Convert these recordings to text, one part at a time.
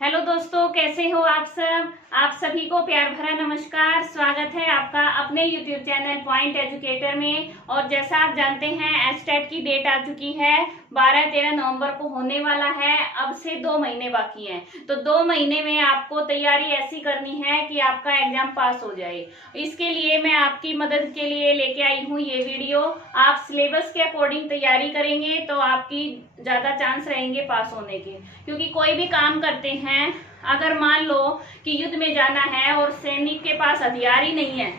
Hello दोस्तों, कैसे हो आप सब। आप सभी को प्यार भरा नमस्कार। स्वागत है आपका अपने यूट्यूब चैनल पॉइंट एजुकेटर में। और जैसा आप जानते हैं एचटेट की डेट आ चुकी है, 12-13 नवंबर को होने वाला है। अब से 2 महीने बाकी हैं, तो 2 महीने में आपको तैयारी ऐसी करनी है कि आपका एग्जाम पास हो जाए। इसके लिए मैं आपकी मदद के लिए लेके आई हूँ ये वीडियो। आप सिलेबस के अकॉर्डिंग तैयारी करेंगे तो आपकी ज्यादा चांस रहेंगे पास होने के। क्योंकि कोई भी काम करते हैं, अगर मान लो कि युद्ध में जाना है और सैनिक के पास हथियार ही नहीं है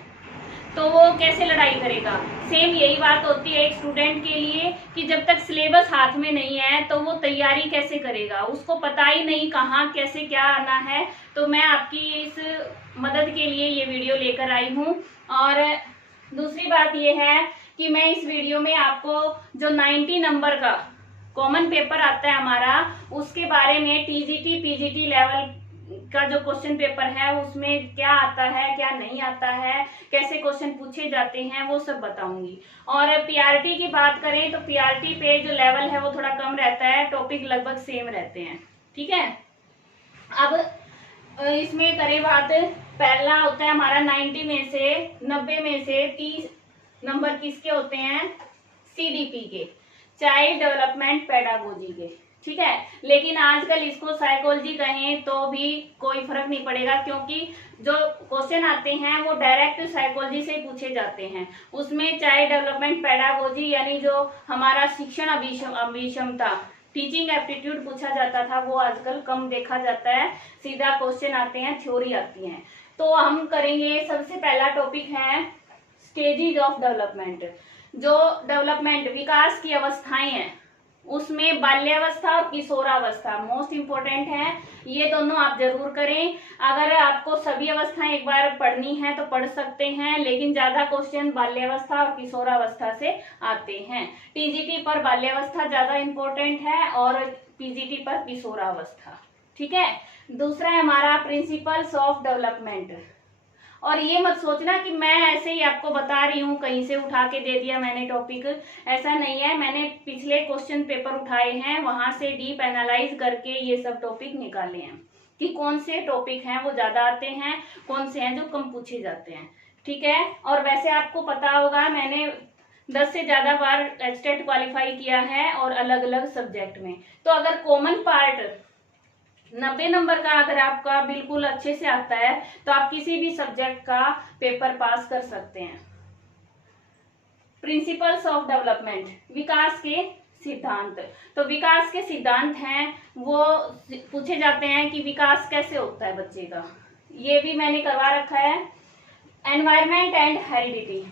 तो वो कैसे लड़ाई करेगा। सेम यही बात होती है एक स्टूडेंट के लिए कि जब तक सिलेबस हाथ में नहीं है तो वो तैयारी कैसे करेगा, उसको पता ही नहीं कहाँ कैसे क्या आना है। तो मैं आपकी इस मदद के लिए ये वीडियो लेकर आई हूँ। और दूसरी बात ये है कि मैं इस वीडियो में आपको जो 90 नंबर का कॉमन पेपर आता है हमारा, उसके बारे में टीजीटी पीजीटी लेवल का जो क्वेश्चन पेपर है उसमें क्या आता है क्या नहीं आता है, कैसे क्वेश्चन पूछे जाते हैं, वो सब बताऊंगी। और पीआरटी की बात करें तो पीआरटी पे जो लेवल है वो थोड़ा कम रहता है, टॉपिक लगभग सेम रहते हैं। ठीक है, अब इसमें करें बात। पहला होता है हमारा 90 में से 90 में से 30 नंबर किसके होते हैं, सीडीपी के, चाइल्ड डेवलपमेंट पेडागोजी के। ठीक है, लेकिन आजकल इसको साइकोलॉजी कहें तो भी कोई फर्क नहीं पड़ेगा, क्योंकि जो क्वेश्चन आते हैं वो डायरेक्ट साइकोलॉजी से पूछे जाते हैं। उसमें चाइल्ड डेवलपमेंट पेडागोजी यानी जो हमारा शिक्षण अभिक्षमता टीचिंग एप्टीट्यूड पूछा जाता था, वो आजकल कम देखा जाता है। सीधा क्वेश्चन आते हैं, थ्योरी आती है। तो हम करेंगे, सबसे पहला टॉपिक है स्टेजेस ऑफ डेवलपमेंट। जो डेवलपमेंट विकास की अवस्थाएं हैं उसमें बाल्यावस्था और किशोरावस्था मोस्ट इंपोर्टेंट है। ये दोनों आप जरूर करें। अगर आपको सभी अवस्थाएं एक बार पढ़नी है तो पढ़ सकते हैं, लेकिन ज्यादा क्वेश्चन बाल्यावस्था और किशोरावस्था से आते हैं। टीजीटी पर बाल्यावस्था ज्यादा इंपॉर्टेंट है और पीजीटी पर किशोरावस्था। ठीक है, दूसरा है हमारा प्रिंसिपल्स ऑफ डेवलपमेंट। और ये मत सोचना कि मैं ऐसे ही आपको बता रही हूँ, कहीं से उठा के दे दिया मैंने टॉपिक, ऐसा नहीं है। मैंने पिछले क्वेश्चन पेपर उठाए हैं, वहां से डीप एनालाइज करके ये सब टॉपिक निकाले हैं कि कौन से टॉपिक हैं वो ज्यादा आते हैं, कौन से हैं जो कम पूछे जाते हैं। ठीक है, और वैसे आपको पता होगा मैंने 10 से ज्यादा बार एचटेट क्वालिफाई किया है और अलग अलग सब्जेक्ट में। तो अगर कॉमन पार्ट 90 नंबर का अगर आपका बिल्कुल अच्छे से आता है तो आप किसी भी सब्जेक्ट का पेपर पास कर सकते हैं। प्रिंसिपल्स ऑफ डेवलपमेंट, विकास के सिद्धांत। तो विकास के सिद्धांत हैं वो पूछे जाते हैं कि विकास कैसे होता है बच्चे का, ये भी मैंने करवा रखा है। एनवायरमेंट एंड हेरिडिटी,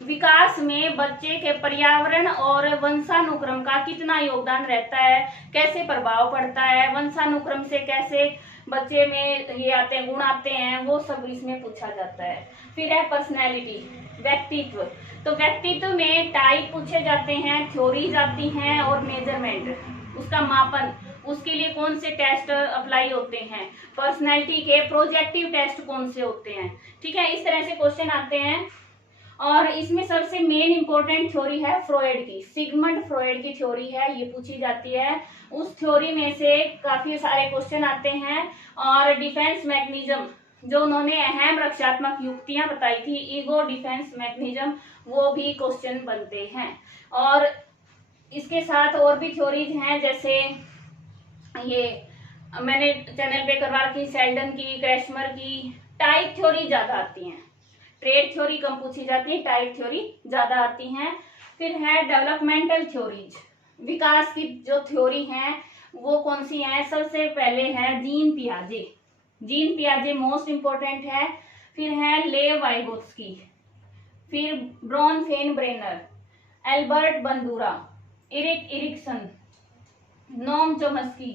विकास में बच्चे के पर्यावरण और वंशानुक्रम का कितना योगदान रहता है, कैसे प्रभाव पड़ता है, वंशानुक्रम से कैसे बच्चे में ये आते हैं, गुण आते हैं, वो सब इसमें पूछा जाता है। फिर है पर्सनैलिटी, व्यक्तित्व। तो व्यक्तित्व में टाइप पूछे जाते हैं, थ्योरीज आती हैं और मेजरमेंट, उसका मापन, उसके लिए कौन से टेस्ट अप्लाई होते हैं, पर्सनैलिटी के प्रोजेक्टिव टेस्ट कौन से होते हैं। ठीक है, इस तरह से क्वेश्चन आते हैं। और इसमें सबसे मेन इंपॉर्टेंट थ्योरी है फ्रॉयड की, सिगमंड फ्रॉयड की थ्योरी है, ये पूछी जाती है। उस थ्योरी में से काफी सारे क्वेश्चन आते हैं। और डिफेंस मैकेनिज्म, जो उन्होंने अहम रक्षात्मक युक्तियां बताई थी, ईगो डिफेंस मैकेनिज्म, वो भी क्वेश्चन बनते हैं। और इसके साथ और भी थ्योरीज हैं, जैसे ये मैंने चैनल पे करवा रखी सेल्डन की, क्रैशमर की। टाइप थ्योरी ज्यादा आती हैं, ट्रेड थ्योरी कम पूछी जाती है, टाइप थ्योरी ज्यादा आती हैं। फिर है डेवलपमेंटल थ्योरीज, विकास की जो थ्योरी हैं वो कौन सी हैं। सबसे पहले है जीन पियाजे, जीन पियाजे मोस्ट इंपोर्टेंट है। फिर है लेव वाइगोत्स्की, फिर ब्रॉनफेन-ब्रेनर, एल्बर्ट बंदूरा, इरिक इरिक्सन, नोम चोम्स्की,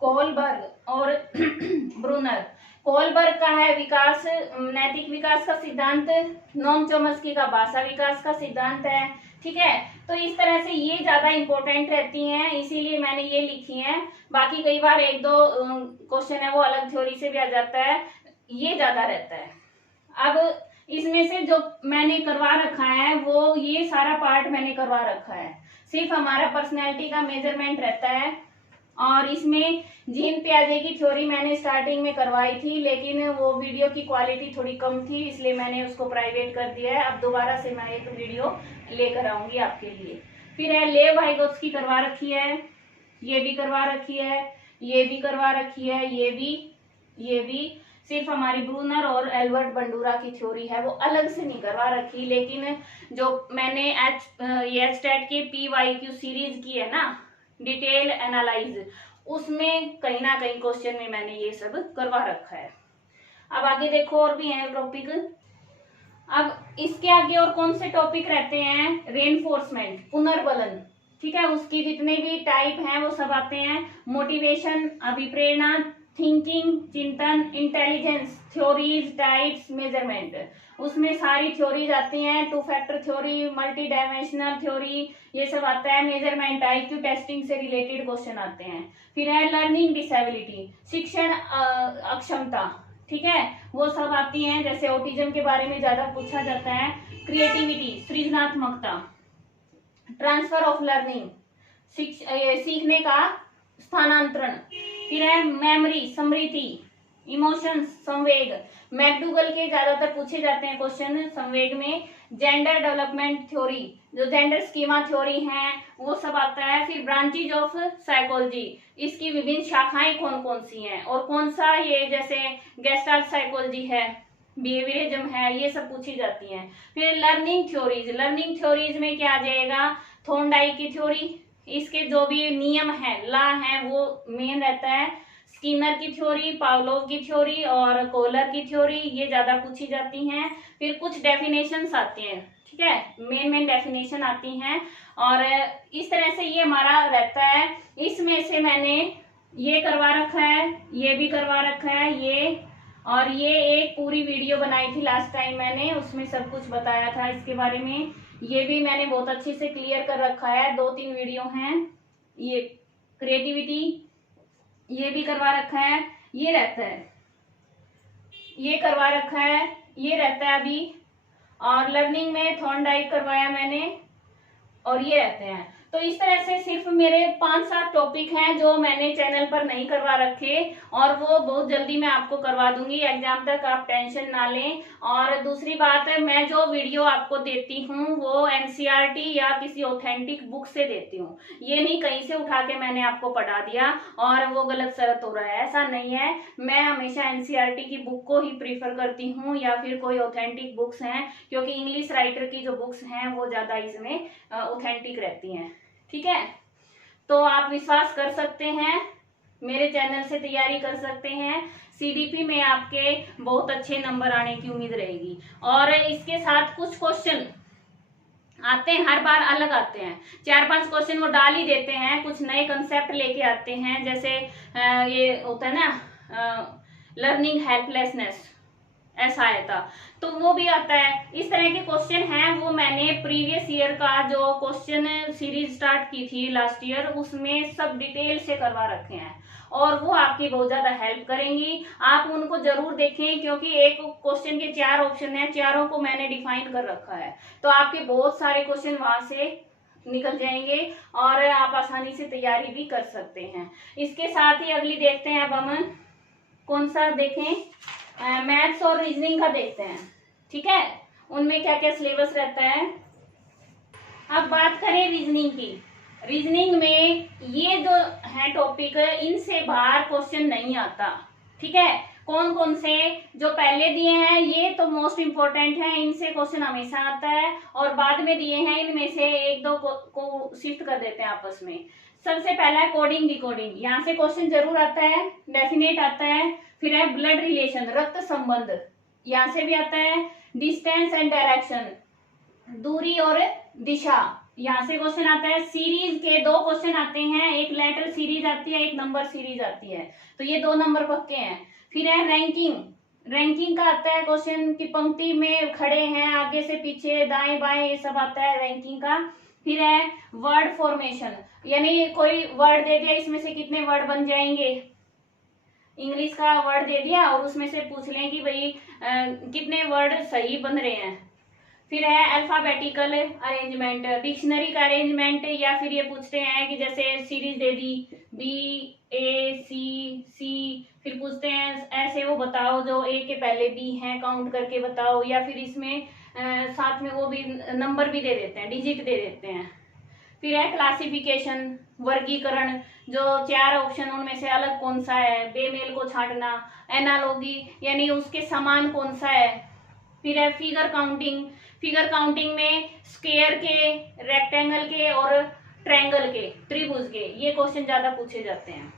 कोहलबर्ग और ब्रूनर। कोहलबर्ग का है विकास, नैतिक विकास का सिद्धांत, नोम चोम्स्की का भाषा विकास का सिद्धांत है। ठीक है, तो इस तरह से ये ज्यादा इंपॉर्टेंट रहती हैं, इसीलिए मैंने ये लिखी हैं। बाकी कई बार एक दो क्वेश्चन है वो अलग थ्योरी से भी आ जाता है, ये ज्यादा रहता है। अब इसमें से जो मैंने करवा रखा है वो ये सारा पार्ट मैंने करवा रखा है, सिर्फ हमारा पर्सनैलिटी का मेजरमेंट रहता है। और इसमें जीन पियाजे की थ्योरी मैंने स्टार्टिंग में करवाई थी, लेकिन वो वीडियो की क्वालिटी थोड़ी कम थी, इसलिए मैंने उसको प्राइवेट कर दिया है। अब दोबारा से मैं एक वीडियो लेकर आऊंगी आपके लिए। फिर है लेव वाइगोत्स की करवा रखी है, ये भी करवा रखी है, ये भी करवा रखी है, ये भी सिर्फ हमारी ब्रूनर और एल्बर्ट बंडूरा की थ्योरी है, वो अलग से नहीं करवा रखी। लेकिन जो मैंने एचटेट के PYQ सीरीज की है ना, डिटेल एनालाइज, उसमें कहीं ना कहीं क्वेश्चन में मैंने ये सब करवा रखा है। अब आगे देखो, और भी है टॉपिक। अब इसके आगे और कौन से टॉपिक रहते हैं? रेनफोर्समेंट, पुनर्बलन, ठीक है, उसकी जितने भी टाइप हैं वो सब आते हैं। मोटिवेशन, अभिप्रेरणा, थिंकिंग, चिंतन, इंटेलिजेंस, थ्योरीज, टाइप्स, मेजरमेंट, उसमें सारी थ्योरीज आती हैं। 2 factor theory, multi dimensional theory, ये सब आता है। मेजरमेंट, IQ टेस्टिंग से रिलेटेड क्वेश्चन आते हैं। फिर है लर्निंग डिसेबिलिटी, शिक्षण अक्षमता, ठीक है, वो सब आती हैं। जैसे ऑटिज्म के बारे में ज्यादा पूछा जाता है। क्रिएटिविटी, सृजनात्मकता, ट्रांसफर ऑफ लर्निंग, सीखने का स्थानांतरण। फिर है मेमोरी, स्मृति, इमोशंस, संवेग, मैकडूगल के ज्यादातर पूछे जाते हैं क्वेश्चन संवेग में। जेंडर डेवलपमेंट थ्योरी, जो जेंडर स्कीमा थ्योरी है वो सब आता है। फिर ब्रांचेज ऑफ साइकोलॉजी, इसकी विभिन्न शाखाएं कौन कौन सी हैं और कौन सा, ये जैसे गेस्टाल्ट साइकोलॉजी है, बिहेवियरिज्म है, ये सब पूछी जाती हैं। फिर लर्निंग थ्योरीज में क्या आ जाएगा? थॉर्नडाइक की थ्योरी, इसके जो भी नियम है, लॉ है, वो मेन रहता है। स्किनर की थ्योरी, पावलोव की थ्योरी और कोहलर की थ्योरी, ये ज्यादा पूछी जाती हैं। फिर कुछ डेफिनेशंस आती हैं, ठीक है, मेन डेफिनेशन आती हैं। और इस तरह से ये हमारा रहता है। इसमें से मैंने ये करवा रखा है, ये भी करवा रखा है, ये और ये एक पूरी वीडियो बनाई थी लास्ट टाइम मैंने, उसमें सब कुछ बताया था इसके बारे में। ये भी मैंने बहुत अच्छे से क्लियर कर रखा है, 2-3 वीडियो हैं। ये क्रिएटिविटी, ये भी करवा रखा है, ये रहता है, ये करवा रखा है, ये रहता है अभी। और लर्निंग में थॉर्नडाइक करवाया मैंने, और ये रहते हैं। तो इस तरह से सिर्फ मेरे 5-7 टॉपिक हैं जो मैंने चैनल पर नहीं करवा रखे, और वो बहुत जल्दी मैं आपको करवा दूंगी एग्जाम तक, आप टेंशन ना लें। और दूसरी बात है, मैं जो वीडियो आपको देती हूँ वो NCERT या किसी ऑथेंटिक बुक से देती हूँ, ये नहीं कहीं से उठा के मैंने आपको पढ़ा दिया और वो गलत शरत हो रहा है, ऐसा नहीं है। मैं हमेशा NCERT की बुक को ही प्रीफर करती हूँ या फिर कोई ऑथेंटिक बुक्स हैं, क्योंकि इंग्लिश राइटर की जो बुक्स हैं वो ज्यादा इसमें ऑथेंटिक रहती हैं, ठीक है। तो आप विश्वास कर सकते हैं, मेरे चैनल से तैयारी कर सकते हैं। CDP में आपके बहुत अच्छे नंबर आने की उम्मीद रहेगी। और इसके साथ कुछ क्वेश्चन आते हैं, हर बार अलग आते हैं, 4-5 क्वेश्चन वो डाल ही देते हैं, कुछ नए कंसेप्ट लेके आते हैं। जैसे ये होता है ना, लर्निंग हेल्पलेसनेस, ऐसा आया था, तो वो भी आता है। इस तरह के क्वेश्चन हैं, वो मैंने प्रीवियस ईयर का जो क्वेश्चन सीरीज स्टार्ट की थी लास्ट ईयर, उसमें सब डिटेल से करवा रखे हैं और वो आपकी बहुत ज्यादा हेल्प करेंगी। आप उनको जरूर देखें, क्योंकि एक क्वेश्चन के 4 ऑप्शन हैं, चारों को मैंने डिफाइन कर रखा है, तो आपके बहुत सारे क्वेश्चन वहां से निकल जाएंगे और आप आसानी से तैयारी भी कर सकते हैं। इसके साथ ही अगली देखते हैं, अब हम कौन सा देखें, मैथ्स और रीजनिंग का देखते हैं, ठीक है, उनमें क्या क्या सिलेबस रहता है। अब बात करें रीजनिंग की। रीजनिंग में ये जो है टॉपिक, इनसे बाहर क्वेश्चन नहीं आता, ठीक है। कौन कौन से जो पहले दिए हैं ये तो मोस्ट इंपोर्टेंट है, इनसे क्वेश्चन हमेशा आता है, और बाद में दिए हैं इनमें से 1-2 को शिफ्ट कर देते हैं आपस में। सबसे पहला है कोडिंग डिकोडिंग, यहाँ से क्वेश्चन जरूर आता है, डेफिनेट आता है। फिर है ब्लड रिलेशन, रक्त संबंध, यहाँ से भी आता है। डिस्टेंस एंड डायरेक्शन, दूरी और दिशा, यहाँ से क्वेश्चन आता है। सीरीज के 2 क्वेश्चन आते हैं, एक लेटर सीरीज आती है, एक नंबर सीरीज आती है, तो ये 2 नंबर पक्के हैं। फिर है रैंकिंग का आता है क्वेश्चन की पंक्ति में खड़े हैं, आगे से पीछे, दाएं बाएं, ये सब आता है रैंकिंग का। फिर है वर्ड फॉर्मेशन, यानी कोई वर्ड दे दिया, इसमें से कितने वर्ड बन जाएंगे, इंग्लिश का वर्ड दे दिया और उसमें से पूछ लें कि भाई कितने वर्ड सही बन रहे हैं। फिर है अल्फाबेटिकल अरेंजमेंट, डिक्शनरी का अरेंजमेंट, या फिर ये पूछते हैं कि जैसे सीरीज दे दी बी, ए, सी, फिर पूछते हैं ऐसे वो बताओ जो ए के पहले बी हैं, काउंट करके बताओ, या फिर इसमें साथ में वो भी नंबर भी दे देते हैं, डिजिट दे देते हैं। फिर है क्लासिफिकेशन, वर्गीकरण, जो 4 ऑप्शन उनमें से अलग कौन सा है, बेमेल को छांटना, एनालॉगी यानी उसके समान कौन सा है। फिर है फिगर काउंटिंग, फिगर काउंटिंग में स्क्वायर के, रेक्टेंगल के और ट्रायंगल के, त्रिभुज के, ये क्वेश्चन ज्यादा पूछे जाते हैं।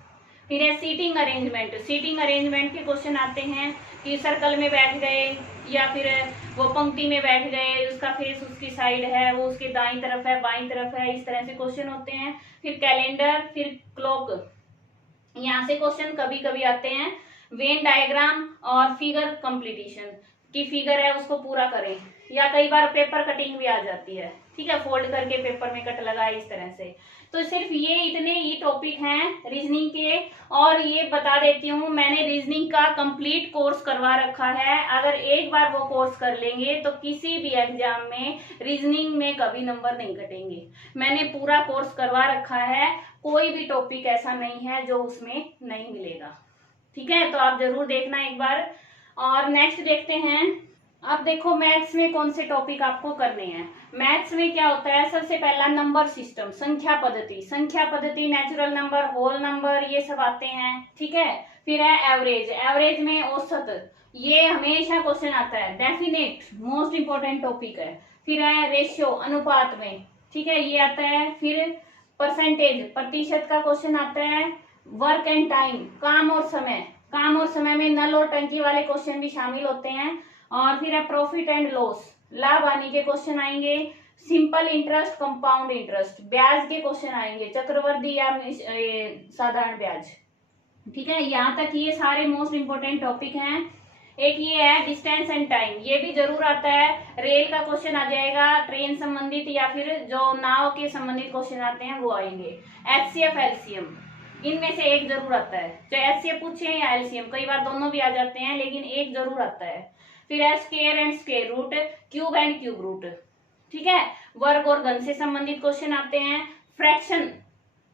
फिर है सीटिंग अरेंजमेंट, सीटिंग अरेंजमेंट के क्वेश्चन आते हैं कि सर्कल में बैठ गए या फिर वो पंक्ति में बैठ गए, उसका फेस उसकी साइड है, वो उसके दाईं तरफ है, बाईं तरफ है, इस तरह से क्वेश्चन होते हैं। फिर कैलेंडर, फिर क्लॉक, यहाँ से क्वेश्चन कभी कभी आते हैं। वेन डायग्राम और फिगर कंप्लीटेशन की फिगर है उसको पूरा करें, या कई बार पेपर कटिंग भी आ जाती है, ठीक है, फोल्ड करके पेपर में कट लगाए इस तरह से। तो सिर्फ ये इतने ही टॉपिक हैं रीजनिंग के। और ये बता देती हूँ, मैंने रीजनिंग का कंप्लीट कोर्स करवा रखा है, अगर एक बार वो कोर्स कर लेंगे तो किसी भी एग्जाम में रीजनिंग में कभी नंबर नहीं कटेंगे। मैंने पूरा कोर्स करवा रखा है, कोई भी टॉपिक ऐसा नहीं है जो उसमें नहीं मिलेगा, ठीक है, तो आप जरूर देखना एक बार। और नेक्स्ट देखते हैं, अब देखो मैथ्स में कौन से टॉपिक आपको करने हैं। मैथ्स में क्या होता है, सबसे पहला नंबर सिस्टम, संख्या पद्धति, संख्या पद्धति, नेचुरल नंबर, होल नंबर, ये सब आते हैं, ठीक है। फिर है एवरेज, एवरेज में औसत, ये हमेशा क्वेश्चन आता है, डेफिनेट मोस्ट इंपोर्टेंट टॉपिक है। फिर है रेशियो, अनुपात में, ठीक है, ये आता है। फिर परसेंटेज, प्रतिशत का क्वेश्चन आता है। वर्क एंड टाइम, काम और समय, काम और समय में नल और टंकी वाले क्वेश्चन भी शामिल होते हैं। और फिर है प्रॉफिट एंड लॉस, लाभ हानि के क्वेश्चन आएंगे। सिंपल इंटरेस्ट, कंपाउंड इंटरेस्ट, ब्याज के क्वेश्चन आएंगे, चक्रवृद्धि या साधारण ब्याज, ठीक है। यहाँ तक ये सारे मोस्ट इंपोर्टेंट टॉपिक हैं। एक ये है डिस्टेंस एंड टाइम, ये भी जरूर आता है, रेल का क्वेश्चन आ जाएगा, ट्रेन संबंधित या फिर जो नाव के संबंधित क्वेश्चन आते हैं वो आएंगे। एचसीएफ, एलसीएम, इनमें से एक जरूर आता है, चाहे एचसीएफ पूछे या एलसीएम, कई बार दोनों भी आ जाते हैं लेकिन एक जरूर आता है। फिर है square and square root, cube and cube root, ठीक है। वर्ग और घन से संबंधित क्वेश्चन आते हैं। फ्रैक्शन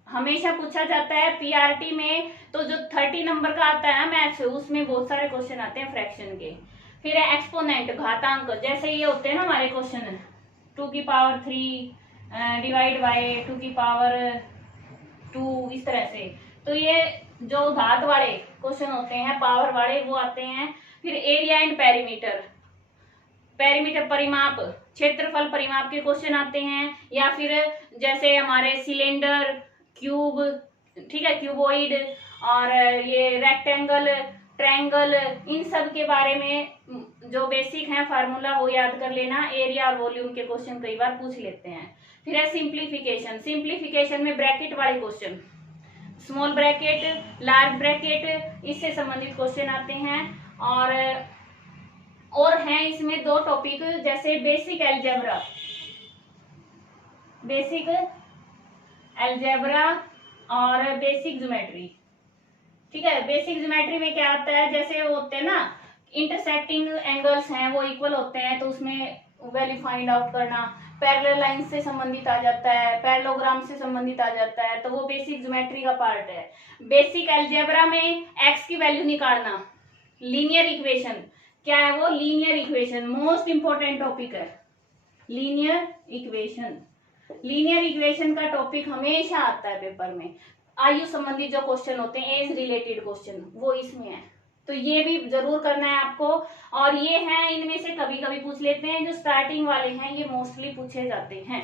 हमेशा पूछा जाता है पीआरटी में, तो जो 30 नंबर का आता है मैथ्स, उसमें बहुत सारे क्वेश्चन आते हैं फ्रैक्शन के। फिर है एक्सपोनेंट, घातांक, जैसे ये होते हैं ना हमारे क्वेश्चन, 2 की पावर 3 डिवाइड बाय 2 की पावर 2, इस तरह से। तो ये जो घात वाले क्वेश्चन होते हैं, पावर वाले, वो आते हैं। फिर एरिया एंड पेरीमीटर, पेरीमीटर परिमाप, क्षेत्रफल परिमाप के क्वेश्चन आते हैं। या फिर जैसे हमारे सिलेंडर, क्यूब, ठीक है, क्यूबॉइड, और ये रेक्टेंगल, ट्रायंगल, इन सब के बारे में जो बेसिक है फार्मूला वो याद कर लेना। एरिया और वॉल्यूम के क्वेश्चन कई बार पूछ लेते हैं। फिर है सिंप्लीफिकेशन, सिंप्लीफिकेशन में ब्रैकेट वाले question, small bracket, large bracket, इससे संबंधित क्वेश्चन आते हैं। और हैं इसमें 2 टॉपिक, जैसे बेसिक एल्जेब्रा, बेसिक एल्जेब्रा और बेसिक ज्योमेट्री, ठीक है। बेसिक ज्योमेट्री में क्या आता है, जैसे होते हैं ना इंटरसेक्टिंग एंगल्स हैं वो इक्वल होते हैं, तो उसमें वैल्यू फाइंड आउट करना। पैरेलल लाइन से संबंधित आ जाता है, पैरेललोग्राम से संबंधित आ जाता है, तो वो बेसिक ज्योमेट्री का पार्ट है। बेसिक एल्जेब्रा में एक्स की वैल्यू निकालना, लीनियर इक्वेशन, क्या है वो, linear equation, most important topic है लीनियर इक्वेशन। लीनियर इक्वेशन का टॉपिक हमेशा आता है पेपर में, आयु संबंधित जो क्वेश्चन होते हैं, एज रिलेटेड क्वेश्चन, वो इसमें है, तो ये भी जरूर करना है आपको। और ये हैं, इनमें से कभी कभी पूछ लेते हैं, जो स्टार्टिंग वाले हैं ये मोस्टली पूछे जाते हैं,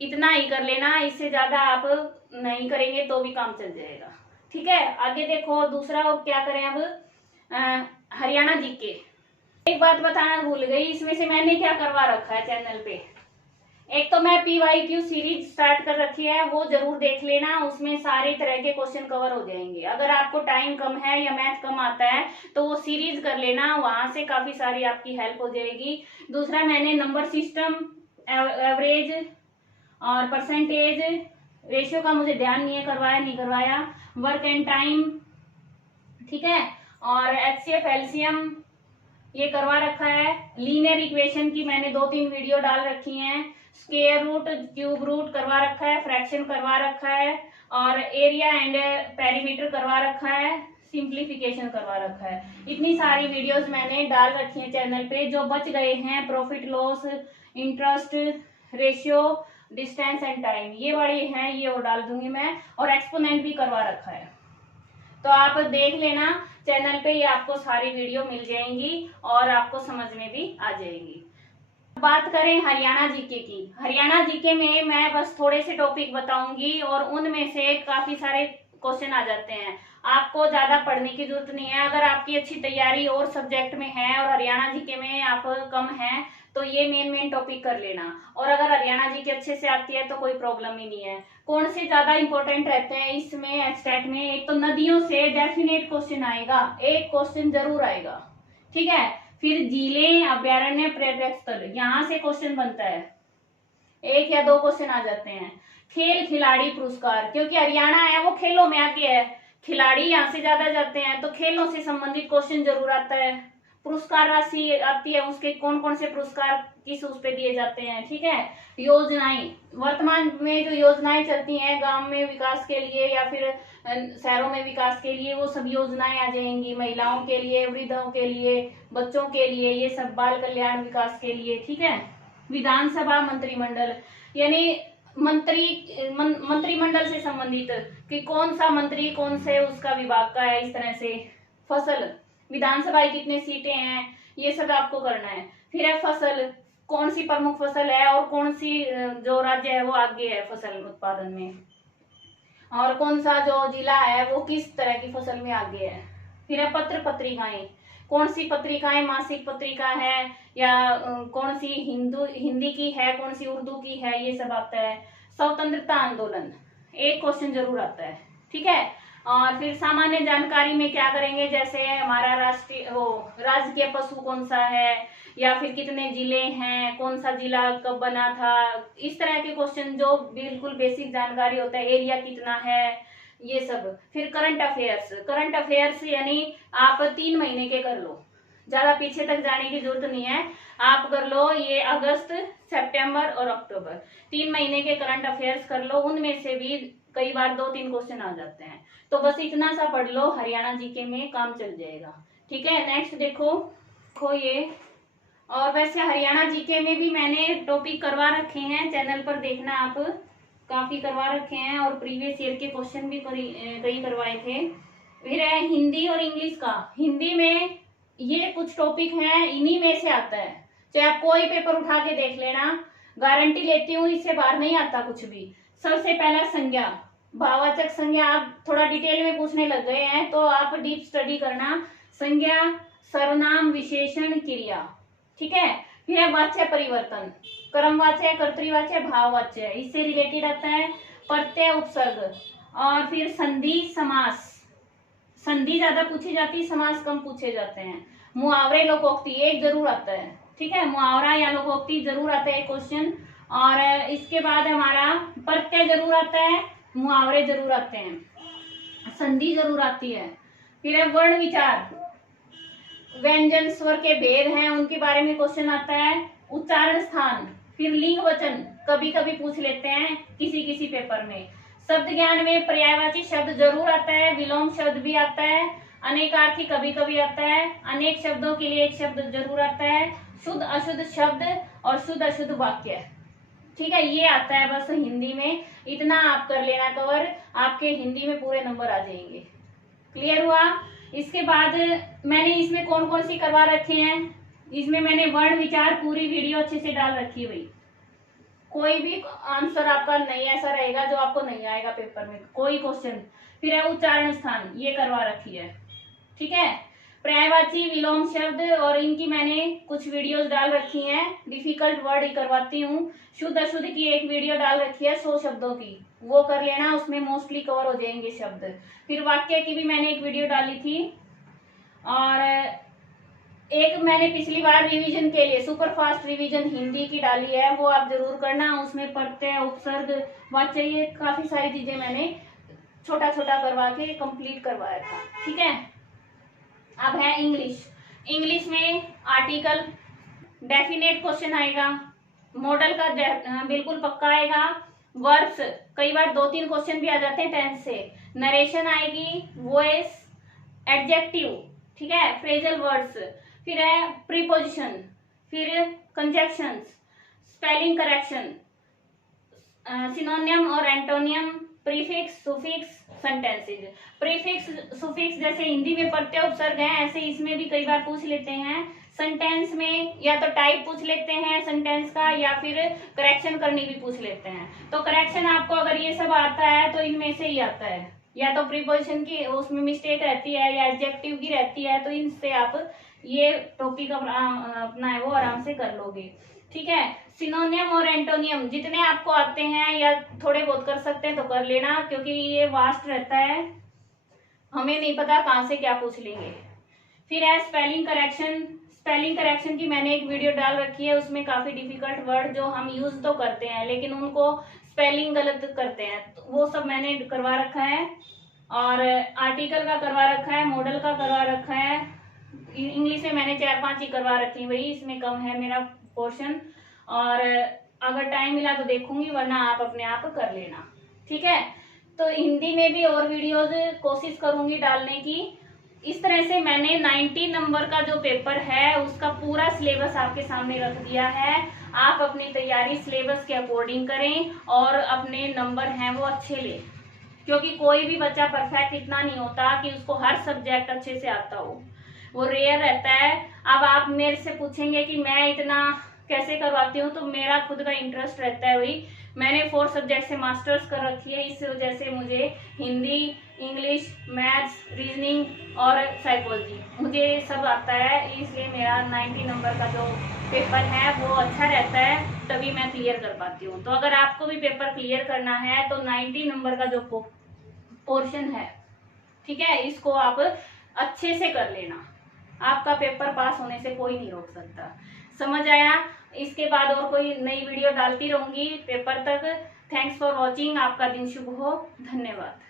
इतना ही कर लेना, इससे ज्यादा आप नहीं करेंगे तो भी काम चल जाएगा, ठीक है। आगे देखो दूसरा, और क्या करें अब, हरियाणा जीके। एक बात बताना भूल गई, इसमें से मैंने क्या करवा रखा है चैनल पे, एक तो मैं PYQ सीरीज स्टार्ट कर रखी है, वो जरूर देख लेना, उसमें सारे तरह के क्वेश्चन कवर हो जाएंगे। अगर आपको टाइम कम है या मैथ कम आता है तो वो सीरीज कर लेना, वहां से काफी सारी आपकी हेल्प हो जाएगी। दूसरा, मैंने नंबर सिस्टम, एवरेज और परसेंटेज, रेशियो का मुझे ध्यान नहीं है करवाया नहीं करवाया, वर्क एंड टाइम, ठीक है, और HCF, LCM ये करवा रखा है। लीनियर इक्वेशन की मैंने 2-3 वीडियो डाल रखी हैं। स्क्वायर रूट, क्यूब रूट करवा रखा है, फ्रैक्शन करवा रखा है, और एरिया एंड पेरीमीटर करवा रखा है, सिंप्लीफिकेशन करवा रखा है। इतनी सारी वीडियोस मैंने डाल रखी है चैनल पे। जो बच गए हैं profit loss, interest ratio, distance and time, ये वाले हैं, ये और डाल दूंगी मैं, और एक्सपोनेंट भी करवा रखा है। तो आप देख लेना चैनल पे, ये आपको सारी वीडियो मिल जाएंगी और आपको समझ में भी आ जाएगी। बात करें हरियाणा जीके की। हरियाणा जीके में मैं बस थोड़े से टॉपिक बताऊंगी और उनमें से काफी सारे क्वेश्चन आ जाते हैं। आपको ज्यादा पढ़ने की जरूरत नहीं है। अगर आपकी अच्छी तैयारी और सब्जेक्ट में है और हरियाणा जीके में आप कम है तो ये मेन टॉपिक कर लेना। और अगर हरियाणा जीके अच्छे से आती है तो कोई प्रॉब्लम ही नहीं है। कौन से ज्यादा इंपॉर्टेंट रहते हैं इसमें एस्टेट में? एक तो नदियों से डेफिनेट क्वेश्चन आएगा, एक क्वेश्चन जरूर आएगा, ठीक है। फिर जिले, अभ्यारण्य, पर्यटक स्थल, यहाँ से क्वेश्चन बनता है, एक या दो क्वेश्चन आ जाते हैं। खेल खिलाड़ी पुरस्कार, क्योंकि हरियाणा है वो खेलों में आगे है, खिलाड़ी यहाँ से ज्यादा जाते हैं तो खेलों से संबंधित क्वेश्चन जरूर आता है। पुरस्कार राशि आती है, उसके कौन कौन से पुरस्कार किस उस पे दिए जाते हैं, ठीक है। योजनाएं, वर्तमान में जो योजनाएं चलती हैं गांव में विकास के लिए या फिर शहरों में विकास के लिए, वो सब योजनाएं आ जाएंगी। महिलाओं के लिए, वृद्धों के लिए, बच्चों के लिए, ये सब बाल कल्याण विकास के लिए, ठीक है। विधानसभा, मंत्रिमंडल, यानी मंत्रिमंडल से संबंधित कि कौन सा मंत्री कौन से उसका विभाग का है, इस तरह से। फसल, विधानसभा की कितने सीटें हैं, ये सब आपको करना है। फिर है फसल, कौन सी प्रमुख फसल है और कौन सी जो राज्य है वो आगे है फसल उत्पादन में, और कौन सा जो जिला है वो किस तरह की फसल में आगे है। फिर है पत्र पत्रिकाएं, कौन सी पत्रिकाएं मासिक पत्रिका है या कौन सी हिंदी की है, कौन सी उर्दू की है, ये सब आता है। स्वतंत्रता आंदोलन, एक क्वेश्चन जरूर आता है, ठीक है। और फिर सामान्य जानकारी में क्या करेंगे, जैसे हमारा राजकीय पशु कौन सा है, या फिर कितने जिले हैं, कौन सा जिला कब बना था, इस तरह के क्वेश्चन जो बिल्कुल बेसिक जानकारी होता है। एरिया कितना है, ये सब। फिर करंट अफेयर्स, करंट अफेयर्स यानी आप 3 महीने के कर लो, ज्यादा पीछे तक जाने की जरूरत नहीं है, आप कर लो ये अगस्त, सितंबर और अक्टूबर, 3 महीने के करंट अफेयर्स कर लो। उनमें से भी कई बार 2-3 क्वेश्चन आ जाते हैं, तो बस इतना सा पढ़ लो, हरियाणा जीके में काम चल जाएगा, ठीक है। नेक्स्ट देखो ये, और वैसे हरियाणा जीके में भी मैंने टॉपिक करवा रखे हैं, चैनल पर देखना आप, काफी करवा रखे हैं और प्रीवियस ईयर के क्वेश्चन भी कई करवाए थे। फिर है हिंदी और इंग्लिश का। हिंदी में ये कुछ टॉपिक हैं, इन्हीं में से आता है, चाहे आप कोई पेपर उठा के देख लेना, गारंटी लेती हूँ इससे बाहर नहीं आता कुछ भी। सबसे पहला संज्ञा, भाववाचक संज्ञा, आप थोड़ा डिटेल में पूछने लग गए हैं तो आप डीप स्टडी करना। संज्ञा, सर्वनाम, विशेषण, क्रिया, ठीक है। फिर है वाच्य परिवर्तन, कर्मवाच्य, कर्तृवाच्य, भाववाच्य, इससे रिलेटेड आता है। प्रत्यय, उपसर्ग, और फिर संधि, समास। संधि ज्यादा पूछी जाती है, समास कम पूछे जाते हैं। मुहावरे, लोकोक्ति, एक जरूर आता है, ठीक है, मुहावरा या लोकोक्ति जरूर आता है क्वेश्चन। और इसके बाद हमारा प्रत्यय जरूर आता है, मुहावरे जरूर आते हैं, संधि जरूर आती है। फिर है वर्ण विचार, व्यंजन स्वर के भेद हैं उनके बारे में क्वेश्चन आता है। उच्चारण स्थान, फिर लिंग वचन कभी कभी पूछ लेते हैं किसी किसी पेपर में। शब्द ज्ञान में पर्यायवाची शब्द जरूर आता है, विलोम शब्द भी आता है, अनेकार्थी कभी कभी आता है, अनेक शब्दों के लिए एक शब्द जरूर आता है, शुद्ध अशुद्ध शब्द और शुद्ध अशुद्ध वाक्य, ठीक है, ये आता है बस हिंदी में। इतना आप कर लेना कवर, आपके हिंदी में पूरे नंबर आ जाएंगे। क्लियर हुआ? इसके बाद मैंने इसमें कौन कौन सी करवा रखे हैं, इसमें मैंने वर्ण विचार पूरी वीडियो अच्छे से डाल रखी हुई, कोई भी आंसर आपका नहीं ऐसा रहेगा जो आपको नहीं आएगा पेपर में, कोई क्वेश्चन। फिर है उच्चारण स्थान, ये करवा रखी है, ठीक है। पर्यायवाची, विलोम शब्द, और इनकी मैंने कुछ वीडियोस डाल रखी हैं, डिफिकल्ट वर्ड ही करवाती हूँ। शुद्ध अशुद्ध की एक वीडियो डाल रखी है 100 शब्दों की, वो कर लेना, उसमें मोस्टली कवर हो जाएंगे शब्द। फिर वाक्य की भी मैंने एक वीडियो डाली थी, और एक मैंने पिछली बार रिवीजन के लिए सुपर फास्ट रिवीजन हिंदी की डाली है, वो आप जरूर करना। उसमें प्रत्यय, उपसर्ग, वाच्य, ये काफी सारी चीजें मैंने छोटा छोटा करवा के कंप्लीट करवाया था, ठीक है। अब है इंग्लिश। इंग्लिश में आर्टिकल, डेफिनेट क्वेश्चन आएगा, मॉडल का बिल्कुल पक्का आएगा, वर्ब्स, कई बार 2-3 क्वेश्चन भी आ जाते हैं टेंस से। नरेशन आएगी, वॉइस, एडजेक्टिव, ठीक है, फ्रेजल वर्ड्स, फिर है प्रीपोजिशन, फिर कंजक्शंस, स्पेलिंग करेक्शन, सिनोनियम और antonym, prefix, suffix, sentences. Prefix suffix जैसे हिंदी में प्रत्यय उपसर्ग है, ऐसे इसमें भी कई बार पूछ लेते हैं। सेंटेंस में या तो टाइप पूछ लेते हैं सेंटेंस का, या फिर करेक्शन करनी भी पूछ लेते हैं। तो करेक्शन आपको अगर ये सब आता है तो इनमें से ही आता है, या तो प्रीपोजिशन की उसमें मिस्टेक रहती है या एडजेक्टिव की रहती है, तो इनसे आप ये टॉपिक अपना है वो आराम से कर लोगे, ठीक है। सिनोनियम और एंटोनियम जितने आपको आते हैं या थोड़े बहुत कर सकते हैं तो कर लेना, क्योंकि ये वास्ट रहता है, हमें नहीं पता कहाँ से क्या पूछ लेंगे। फिर है स्पेलिंग करेक्शन। स्पेलिंग करेक्शन की मैंने एक वीडियो डाल रखी है, उसमें काफी डिफिकल्ट वर्ड जो हम यूज तो करते हैं लेकिन उनको स्पेलिंग गलत करते हैं, तो वो सब मैंने करवा रखा है। और आर्टिकल का करवा रखा है, मॉडल का करवा रखा है, इंग्लिश में मैंने 4-5 ही करवा रखी है, वही इसमें कम है मेरा पोर्शन। और अगर टाइम मिला तो देखूंगी, वरना आप अपने आप कर लेना, ठीक है। तो हिंदी में भी और वीडियोज कोशिश करूंगी डालने की। इस तरह से मैंने 90 नंबर का जो पेपर है उसका पूरा सिलेबस आपके सामने रख दिया है। आप अपनी तैयारी सिलेबस के अकॉर्डिंग करें और अपने नंबर हैं वो अच्छे लें, क्योंकि कोई भी बच्चा परफेक्ट इतना नहीं होता कि उसको हर सब्जेक्ट अच्छे से आता हो, वो रेयर रहता है। अब आप मेरे से पूछेंगे कि मैं इतना कैसे करवाती हूँ, तो मेरा खुद का इंटरेस्ट रहता है वही। मैंने 4 सब्जेक्ट से मास्टर्स कर रखी है, इस वजह से मुझे हिंदी, इंग्लिश, मैथ्स, रीजनिंग और साइकोलॉजी मुझे सब आता है, इसलिए मेरा 90 नंबर का जो पेपर है वो अच्छा रहता है, तभी मैं क्लियर कर पाती हूँ। तो अगर आपको भी पेपर क्लियर करना है तो 90 नंबर का जो पोर्शन है, ठीक है, इसको आप अच्छे से कर लेना, आपका पेपर पास होने से कोई नहीं रोक सकता। समझ आया? इसके बाद और कोई नई वीडियो डालती रहूंगी पेपर तक। Thanks for watching. आपका दिन शुभ हो। धन्यवाद।